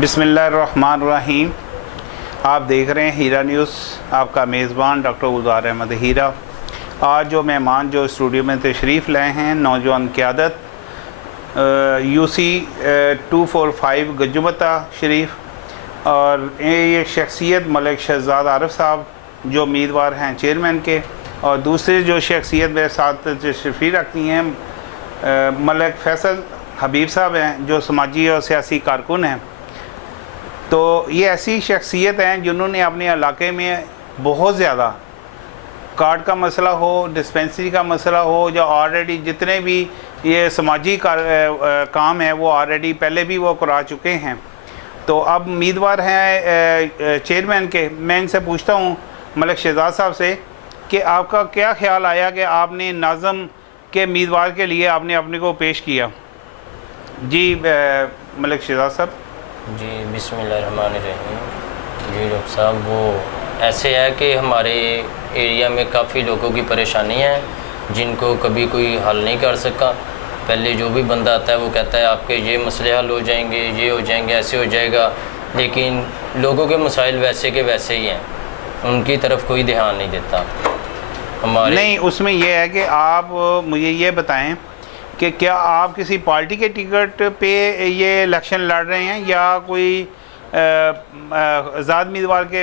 बिस्मिल्लाहिर्रहमानिर्रहीम। आप देख रहे हैं हीरा न्यूज़। आपका मेज़बान डॉक्टर गुलजार अहमद हीरा। आज जो मेहमान जो स्टूडियो में तशरीफ़ लाए हैं, नौजवान क़यादत UC 245 गजुमता शरीफ, और ये शख्सियत मलिक शहजाद आरिफ साहब जो उम्मीदवार हैं चेयरमैन के, और दूसरे जो शख्सियत मेरे साथ तशरीफ़ रखती हैं मलिक फैसल हबीब साहब हैं जो समाजी और सियासी कारकुन हैं। तो ये ऐसी शख्सियत हैं जिन्होंने अपने इलाके में बहुत ज़्यादा कार्ड का मसला हो, डिस्पेंसरी का मसला हो, जो ऑलरेडी जितने भी ये समाजी काम है वो ऑलरेडी पहले भी वो करा चुके हैं। तो अब उम्मीदवार हैं चेयरमैन के। मैं इनसे पूछता हूँ मलिक शहजाद साहब से कि आपका क्या ख्याल आया कि आपने नाज़म के उम्मीदवार के लिए आपने अपने को पेश किया। जी मलिक शहजाद साहब। जी बिस्मिल्लाहिर्रहमानिर्रहीम। जी डॉक्टर साहब, वो ऐसे है कि हमारे एरिया में काफ़ी लोगों की परेशानी है जिनको कभी कोई हल नहीं कर सका। पहले जो भी बंदा आता है वो कहता है आपके ये मसले हल हो जाएंगे, ये हो जाएंगे, ऐसे हो जाएगा, लेकिन लोगों के मसाइल वैसे के वैसे ही हैं, उनकी तरफ कोई ध्यान नहीं देता हमारे। नहीं, उसमें यह है कि आप मुझे ये बताएं कि क्या आप किसी पार्टी के टिकट पे ये इलेक्शन लड़ रहे हैं या कोई आज़ाद उम्मीदवार के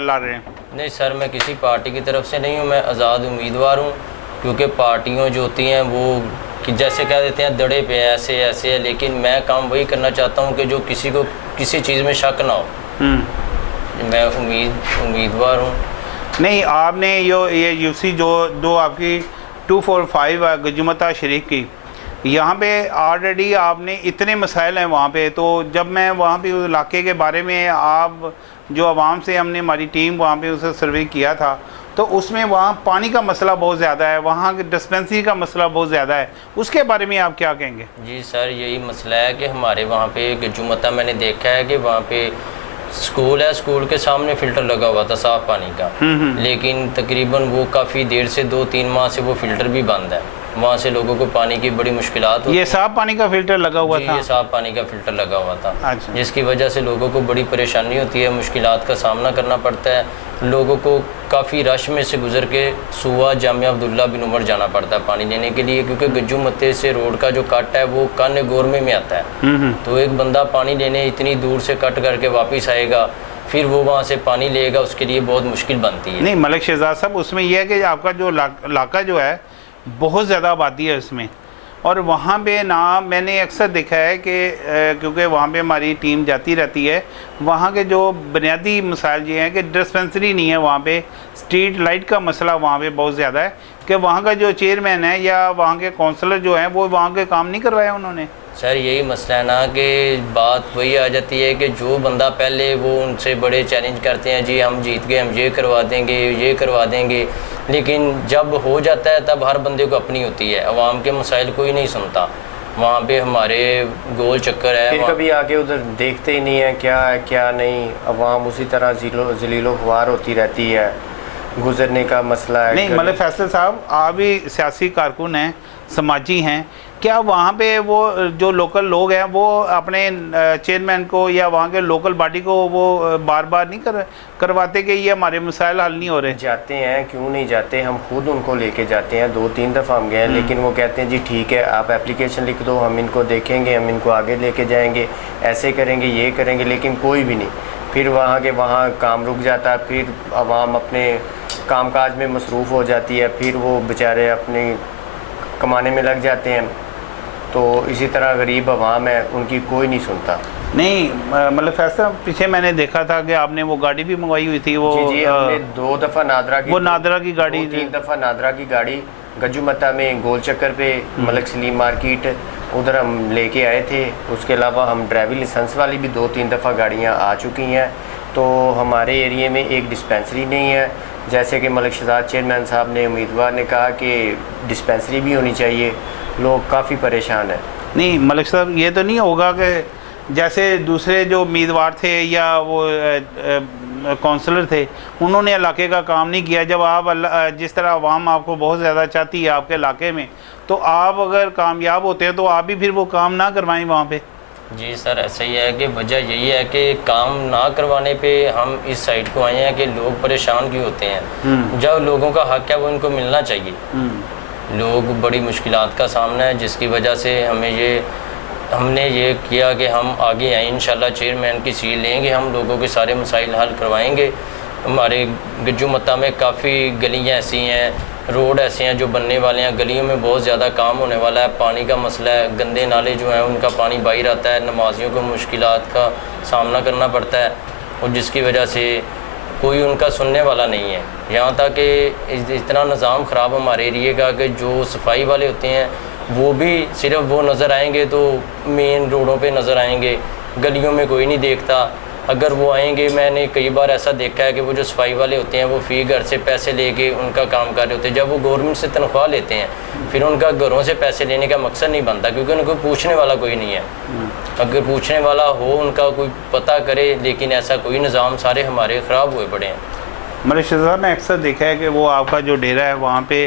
लड़ रहे हैं? नहीं सर, मैं किसी पार्टी की तरफ से नहीं हूँ, मैं आज़ाद उम्मीदवार हूँ। क्योंकि पार्टियों जो होती हैं वो कि जैसे कह देते हैं दड़े पे ऐसे ऐसे है, लेकिन मैं काम वही करना चाहता हूँ कि जो किसी को किसी चीज़ में शक ना हो। मैं उम्मीदवार हूँ। नहीं, आपने ये UC जो दो आपकी 245 गजुमता शरीफ की, यहाँ पे ऑलरेडी आपने इतने मसाइल हैं वहाँ पे। तो जब मैं वहाँ पे उस इलाके के बारे में आप जो आवाम से हमने हमारी टीम वहाँ पे उसे सर्वे किया था, तो उसमें वहाँ पानी का मसला बहुत ज़्यादा है, वहाँ डिस्पेंसरी का मसला बहुत ज़्यादा है। उसके बारे में आप क्या कहेंगे? जी सर, यही मसला है कि हमारे वहाँ पे गजुमता मैंने देखा है कि वहाँ पे स्कूल है, स्कूल के सामने फ़िल्टर लगा हुआ था साफ़ पानी का, लेकिन तकरीबन वो काफ़ी देर से 2-3 माह से वो फ़िल्टर भी बंद है। वहाँ से लोगों को पानी की बड़ी मुश्किलात होती। ये साफ़ पानी का फ़िल्टर लगा हुआ था? ये साफ़ पानी का फ़िल्टर लगा हुआ था। अच्छा। जिसकी वजह से लोगों को बड़ी परेशानी होती है, मुश्किलात का सामना करना पड़ता है। लोगों को काफ़ी रश में से गुजर के सुवा जामिया अब्दुल्ला बिन उमर जाना पड़ता है पानी लेने के लिए, क्योंकि गजुमते से रोड का जो कट है वो कान गोरमे में आता है। तो एक बंदा पानी लेने इतनी दूर से कट करके वापस आएगा, फिर वो वहाँ से पानी लेगा, उसके लिए बहुत मुश्किल बनती है। नहीं मलिक शहजाद साहब, उसमें यह है कि आपका जो इलाका जो है बहुत ज़्यादा आबादी है उसमें, और वहाँ पे ना मैंने अक्सर देखा है कि क्योंकि वहाँ पे हमारी टीम जाती रहती है, वहाँ के जो बुनियादी मसाइल ये हैं कि डिस्पेंसरी नहीं है वहाँ पे, स्ट्रीट लाइट का मसला वहाँ पे बहुत ज़्यादा है कि वहाँ का जो चेयरमैन है या वहाँ के काउंसलर जो हैं वो वहाँ के काम नहीं करवाए उन्होंने। सर यही मसला है ना कि बात वही आ जाती है कि जो बंदा पहले वो उनसे बड़े चैलेंज करते हैं, जी हम जीत गए, हम ये करवा देंगे, ये करवा देंगे, लेकिन जब हो जाता है तब हर बंदे को अपनी होती है, अवाम के मसाइल कोई नहीं सुनता। वहाँ पे हमारे गोल चक्कर है, फिर कभी आगे उधर देखते ही नहीं है क्या है क्या नहीं, अवाम उसी तरह जलीलो ख्वार होती रहती है, गुजरने का मसला है। नहीं मलिक फैसल साहब, आप भी सियासी कारकुन हैं, समाजी हैं, क्या वहाँ पे वो जो लोकल लोग हैं वो अपने चेयरमैन को या वहाँ के लोकल बॉडी को वो बार बार नहीं करवाते कि ये हमारे मसाइल हल नहीं हो रहे? जाते हैं, क्यों नहीं जाते, हम खुद उनको लेके जाते हैं, 2-3 दफ़ा हम गए हैं, लेकिन वो कहते हैं जी ठीक है आप एप्लीकेशन लिख दो, हम इनको देखेंगे, हम इनको आगे लेके जाएंगे, ऐसे करेंगे, ये करेंगे, लेकिन कोई भी नहीं। फिर वहाँ के वहाँ काम रुक जाता है, फिर आवाम अपने कामकाज में मसरूफ़ हो जाती है, फिर वो बेचारे अपने कमाने में लग जाते हैं। तो इसी तरह गरीब आवाम है, उनकी कोई नहीं सुनता। नहीं मतलब फैसला पीछे मैंने देखा था कि आपने वो गाड़ी भी मंगवाई हुई थी, वो जी हमने 2 दफ़ा नादरा की, वो नादरा की गाड़ी, 3 दफ़ा नादरा की गाड़ी गजुमता में गोल चक्कर पे मलिक सलीम मार्केट उधर हम लेके आए थे। उसके अलावा हम ड्राइविंग लाइसेंस वाली भी 2-3 दफ़ा गाड़ियाँ आ चुकी हैं। तो हमारे एरिए में एक डिस्पेंसरी नहीं है, जैसे कि मलिक शहजाद चेयरमैन साहब ने उम्मीदवार ने कहा कि डिस्पेंसरी भी होनी चाहिए। लोग काफ़ी परेशान हैं। नहीं मलिक साहब, ये तो नहीं होगा कि जैसे दूसरे जो उम्मीदवार थे या वो काउंसलर थे उन्होंने इलाके का काम नहीं किया। जब आप जिस तरह आवाम आपको बहुत ज़्यादा चाहती है आपके इलाके में, तो आप अगर कामयाब होते हैं तो आप भी फिर वो काम ना करवाएं वहाँ पे। जी सर, ऐसा ही है कि वजह यही है कि काम ना करवाने पे हम इस साइड को आए हैं कि लोग परेशान क्यों होते हैं। जब लोगों का हक है वो इनको मिलना चाहिए। लोग बड़ी मुश्किलात का सामना है, जिसकी वजह से हमने ये किया कि हम आगे आए, इंशाल्लाह चेयरमैन की सीट लेंगे, हम लोगों के सारे मसाइल हल करवाएंगे। हमारे गज्जू मत्ता में काफ़ी गलियाँ ऐसी हैं, रोड ऐसे हैं जो बनने वाले हैं, गलियों में बहुत ज़्यादा काम होने वाला है। पानी का मसला है, गंदे नाले जो हैं उनका पानी बाहर आता है, नमाजियों को मुश्किलात का सामना करना पड़ता है, और जिसकी वजह से कोई उनका सुनने वाला नहीं है। यहाँ तक कि इतना निज़ाम ख़राब हमारे एरिए का कि जो सफाई वाले होते हैं वो भी सिर्फ वो नज़र आएंगे तो मेन रोडों पे नज़र आएंगे, गलियों में कोई नहीं देखता। अगर वो आएंगे, मैंने कई बार ऐसा देखा है कि वो जो सफाई वाले होते हैं वो फ़ी घर से पैसे लेके उनका काम कर रहे होते हैं। जब वो गवर्नमेंट से तनख्वाह लेते हैं फिर उनका घरों से पैसे लेने का मकसद नहीं बनता, क्योंकि उनको पूछने वाला कोई नहीं है। अगर पूछने वाला हो, उनका कोई पता करे, लेकिन ऐसा कोई निज़ाम, सारे हमारे ख़राब हुए पड़े हैं। मेरे शहजाद ने अक्सर देखा है कि वो आपका जो डेरा है वहाँ पे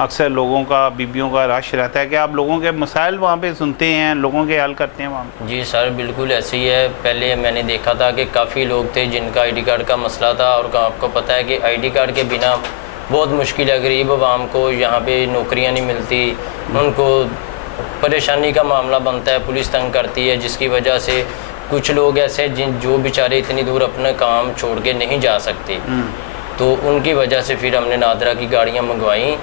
अक्सर लोगों का, बीबियों का रश रहता है कि आप लोगों के मसाइल वहाँ पे सुनते हैं, लोगों के हल करते हैं वहाँ पे? जी सर, बिल्कुल ऐसे ही है। पहले मैंने देखा था कि काफ़ी लोग थे जिनका आईडी कार्ड का मसला था, और आपको पता है कि आईडी कार्ड के बिना बहुत मुश्किल है, गरीब आवाम को यहाँ पे नौकरियाँ नहीं मिलती, उनको परेशानी का मामला बनता है, पुलिस तंग करती है, जिसकी वजह से कुछ लोग ऐसे जो बेचारे इतनी दूर अपने काम छोड़ के नहीं जा सकते, तो उनकी वजह से फिर हमने नादरा की गाड़ियाँ मंगवाई।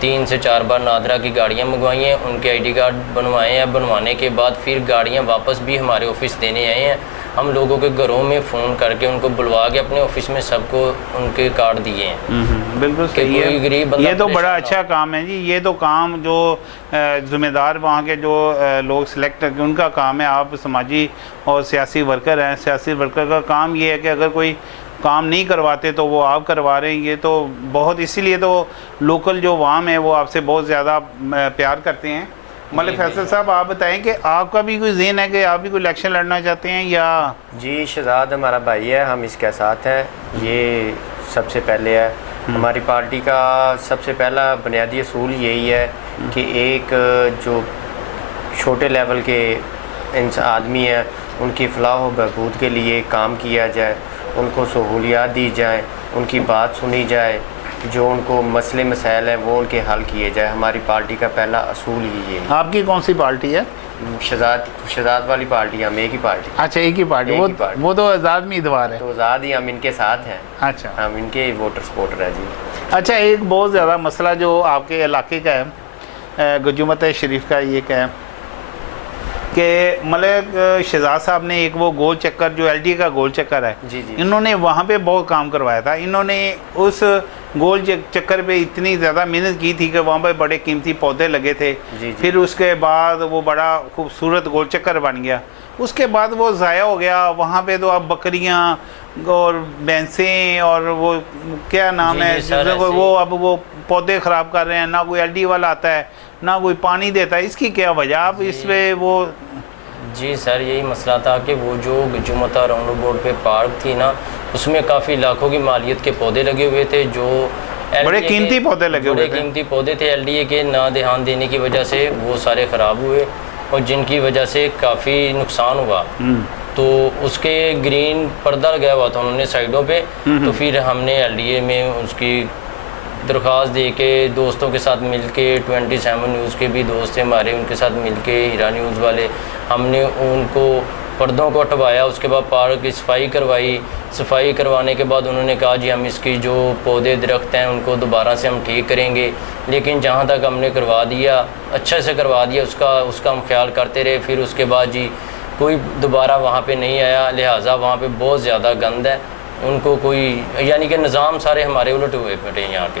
3 से 4 बार नादरा की गाड़ियाँ मंगवाई हैं, उनके आईडी कार्ड बनवाए हैं। बनवाने के बाद फिर गाड़ियाँ वापस भी हमारे ऑफिस देने आए हैं। हम लोगों के घरों में फ़ोन करके उनको बुलवा के अपने ऑफिस में सबको उनके कार्ड दिए हैं। बिल्कुल सही है। गरीब बंदा ये तो बड़ा अच्छा काम है जी। ये तो काम जो ज़िम्मेदार वहाँ के जो लोग सिलेक्ट करके उनका काम है। आप समाजी और सियासी वर्कर हैं, सियासी वर्कर का काम ये है कि अगर कोई काम नहीं करवाते तो वो आप करवा रहे हैं। ये तो बहुत, इसीलिए तो लोकल जो वाम है वो आपसे बहुत ज़्यादा प्यार करते हैं। मलिक फैसल साहब, आप बताएं कि आपका भी कोई ज़हन है कि आप भी कोई इलेक्शन लड़ना चाहते हैं या? जी, शहजाद हमारा भाई है, हम इसके साथ हैं। ये सबसे पहले है हमारी पार्टी का सबसे पहला बुनियादी असूल यही है कि एक जो छोटे लेवल के आदमी हैं उनकी फलाह व बहबूद के लिए काम किया जाए, उनको सहूलियात दी जाए, उनकी बात सुनी जाए, जो उनको मसले मसाइल हैं वो उनके हल किए जाए। हमारी पार्टी का पहला असूल ही ये है। आपकी कौन सी पार्टी है? शहजाद वाली पार्टी, हम एक ही पार्टी। अच्छा, एक ही पार्टी। वो तो आज़ाद उम्मीदवार है। तो आज़ाद ही, हम इनके साथ हैं। अच्छा, हम इनके वोटर सपोर्टर हैं जी। अच्छा, एक बहुत ज़्यादा मसला जो आपके इलाके का है, गजुमत शरीफ का, ये क्या है कि मलिक शहजाद साहब ने एक वो गोल चक्कर जो LD का गोल चक्कर है, जी जी, इन्होंने वहाँ पे बहुत काम करवाया था। इन्होंने उस गोल चक्कर पे इतनी ज़्यादा मेहनत की थी कि वहाँ पे बड़े कीमती पौधे लगे थे। जी। फिर उसके बाद वो बड़ा खूबसूरत गोल चक्कर बन गया। उसके बाद वो ज़ाया हो गया। वहाँ पे तो अब बकरियाँ और भैंसें और वो क्या नाम है, वो अब वो पौधे ख़राब कर रहे हैं। ना कोई LD वाला आता है, ना कोई पानी देता है। इसकी क्या वजह? आप इस पर वो? जी सर, यही मसला था कि वो जो गजुमता राउंड बोर्ड पे पार्क थी ना, उसमें काफ़ी लाखों की मालियत के पौधे लगे हुए थे, जो बड़े कीमती पौधे लगे हुए थे। बड़े कीमती पौधे थे। LDA के ना ध्यान देने की वजह से वो सारे ख़राब हुए, और जिनकी वजह से काफ़ी नुकसान हुआ। तो उसके ग्रीन पर्दा लगाया हुआ था उन्होंने साइडों पे। तो फिर हमने LDA में उसकी दरख्वास्त दे के दोस्तों के साथ मिल के, 27 न्यूज़ के भी दोस्त थे हमारे, उनके साथ मिल के, हीरा न्यूज़ वाले, हमने उनको पर्दों को हटवाया। उसके बाद पार्क की सफाई करवाई। सफाई करवाने के बाद उन्होंने कहा जी हम इसकी जो पौधे दरख्त हैं उनको दोबारा से हम ठीक करेंगे। लेकिन जहाँ तक हमने करवा दिया, अच्छे से करवा दिया, उसका हम ख्याल करते रहे। फिर उसके बाद जी कोई दोबारा वहाँ पे नहीं आया, लिहाजा वहाँ पे बहुत ज़्यादा गंद है। उनको कोई, यानी कि निज़ाम सारे हमारे उलट हुए पड़े यहाँ के।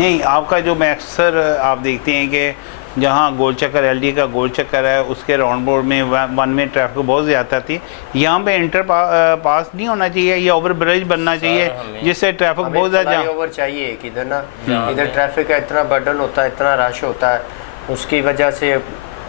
नहीं, आपका जो मैं अक्सर आप देखते हैं कि जहाँ गोल चक्कर LD का गोल चक्कर है उसके राउंड बोर्ड में वन में ट्रैफिक बहुत ज़्यादा थी। यहाँ पे इंटर पास नहीं होना चाहिए, या ओवर ब्रिज बनना चाहिए जिससे ट्रैफिक बहुत ज़्यादा ओवर चाहिए कि इधर ना, इधर ट्रैफिक का इतना बर्डन होता है, इतना रश होता है, उसकी वजह से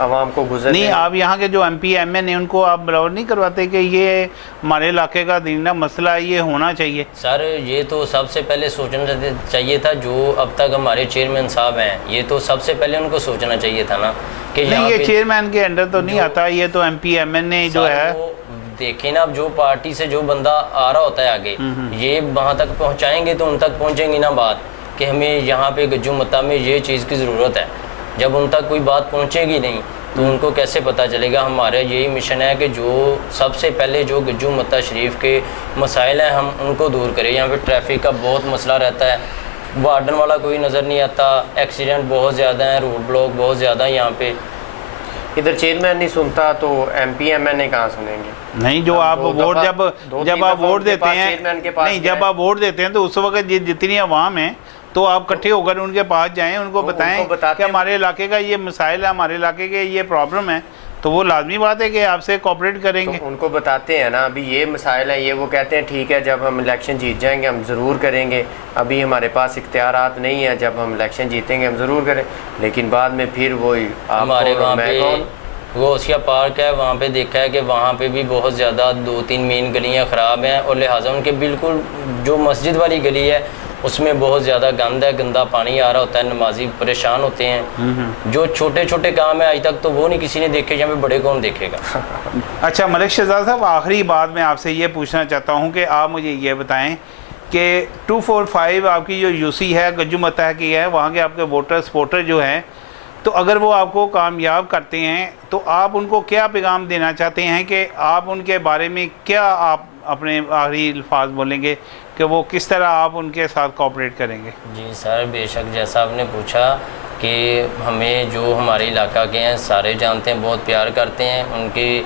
आवाम को गुजर नहीं। आप यहाँ के जो MP MN उनको आप बराबर नहीं करवाते कि ये हमारे इलाके का दीना मसला है, ये होना चाहिए? सर, ये तो सबसे पहले सोचना चाहिए था, जो अब तक हमारे चेयरमैन साहब हैं, ये तो सबसे पहले उनको सोचना चाहिए था ना कि नहीं, यहाँ ये पे चेयरमैन के अंडर तो नहीं आता, ये तो MP MNA जो है। वो देखें ना, अब जो पार्टी से जो बंदा आ रहा होता है आगे, ये वहाँ तक पहुँचाएंगे तो उन तक पहुँचेंगी ना बात कि हमें यहाँ पे गज्जू मत्ता में ये चीज़ की ज़रूरत है। जब उन तक कोई बात पहुँचेगी नहीं तो उनको कैसे पता चलेगा। हमारा यही मिशन है कि जो सबसे पहले जो गज्जू मत्ता शरीफ के मसाइल हैं हम उनको दूर करें। यहाँ पे ट्रैफिक का बहुत मसला रहता है, वार्डन वाला कोई नज़र नहीं आता, एक्सीडेंट बहुत ज़्यादा हैं, रोड ब्लॉक बहुत ज़्यादा है यहाँ पे। इधर चेयरमैन नहीं सुनता तो MP MNA कहाँ सुनेंगे? नहीं, जो आप वोट जब आप वोट देते हैं, चेयरमैन के पास नहीं, जब आप वोट देते हैं तो उस वक्त जितनी आवाम है तो आप इकट्ठे होकर उनके पास जाएं, उनको बताएं कि हमारे इलाके का ये मसाइल है, हमारे इलाके के ये प्रॉब्लम है, तो वो लाजमी बात है कि आपसे कोऑपरेट करेंगे। तो उनको बताते हैं ना, अभी ये मसाइल है, ये वो कहते हैं ठीक है जब हम इलेक्शन जीत जाएंगे हम ज़रूर करेंगे, अभी हमारे पास इख्तियारात नहीं है, जब हम इलेक्शन जीतेंगे हम ज़रूर करें। लेकिन बाद में फिर वही हमारे वहाँ पे वो उसका पार्क है, वहाँ पे देखा है कि वहाँ पे भी बहुत ज़्यादा 2-3 मेन गलियाँ ख़राब हैं और लिहाजा उनके बिल्कुल जो मस्जिद वाली गली है उसमें बहुत ज़्यादा गंद है, गंदा पानी आ रहा होता है, नमाजी परेशान होते हैं। जो छोटे छोटे काम है आज तक तो वो नहीं किसी ने देखे, यहाँ पे बड़े कौन देखेगा। अच्छा मलिक शहजाद साहब, आखिरी बात मैं आपसे ये पूछना चाहता हूँ कि आप मुझे ये बताएं कि 245 आपकी जो UC है गज्जू मत्ता की है, वहाँ के आपके वोटर सपोर्टर जो हैं, तो अगर वो आपको कामयाब करते हैं तो आप उनको क्या पैगाम देना चाहते हैं कि आप उनके बारे में क्या आप अपने आखिरी अल्फाज बोलेंगे कि वो किस तरह आप उनके साथ कोऑपरेट करेंगे? जी सर, बेशक जैसा आपने पूछा कि हमें जो हमारे इलाका के हैं सारे जानते हैं, बहुत प्यार करते हैं, उनके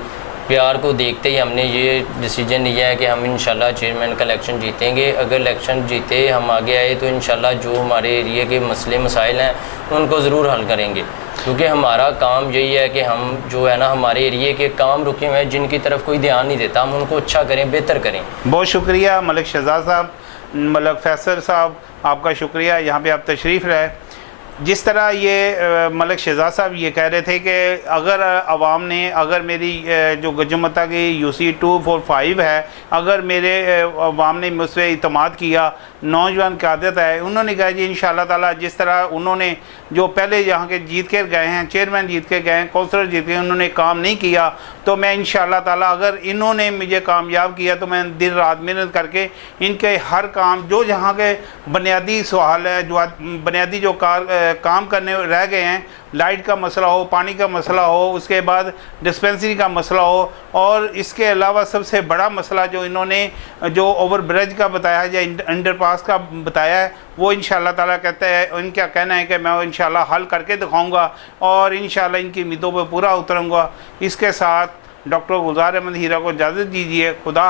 प्यार को देखते ही हमने ये डिसीजन लिया है कि हम इंशाल्लाह चेयरमैन का इलेक्शन जीतेंगे। अगर इलेक्शन जीते हम आगे आए तो इंशाल्लाह जो हमारे एरिया के मसले मसाइल हैं उनको ज़रूर हल करेंगे, क्योंकि हमारा काम यही है कि हम जो है ना हमारे एरिया के काम रुके हुए हैं जिनकी तरफ कोई ध्यान नहीं देता, हम उनको अच्छा करें, बेहतर करें। बहुत शुक्रिया मलिक शहजाद साहब, मलिक फैसल साहब, आपका शुक्रिया यहाँ पे आप तशरीफ़ रहे। जिस तरह ये मलिक शहजाद साहब ये कह रहे थे कि अगर आवाम ने, अगर मेरी जो गज्जू मत्ता की UC 245 है, अगर मेरे आवाम ने मुझ पर इतमाद किया, नौजवान क़यादत है, उन्होंने कहा जी इंशाअल्लाह ताला जिस तरह उन्होंने जो पहले यहाँ के जीत कर गए हैं, चेयरमैन जीत के गए हैं, कौंसलर जीत के, उन्होंने काम नहीं किया, तो मैं इंशाअल्लाह ताला अगर इन्होंने मुझे कामयाब किया तो मैं दिन रात मेहनत करके इनके हर काम जो जहाँ के बुनियादी सवाल है, जो बुनियादी जो काम करने रह गए हैं, लाइट का मसला हो, पानी का मसला हो, उसके बाद डिस्पेंसरी का मसला हो, और इसके अलावा सबसे बड़ा मसला जो इन्होंने जो ओवर ब्रिज का बताया है या अंडरपास का बताया है, वो इंशाअल्लाह ताला कहते हैं, इनका कहना है कि मैं वो इंशाअल्लाह हल करके दिखाऊंगा और इंशाअल्लाह इनकी उम्मीदों पर पूरा उतरूंगा। इसके साथ डॉक्टर गुलजार अहमद हीरा को इजाज़त दीजिए। खुदा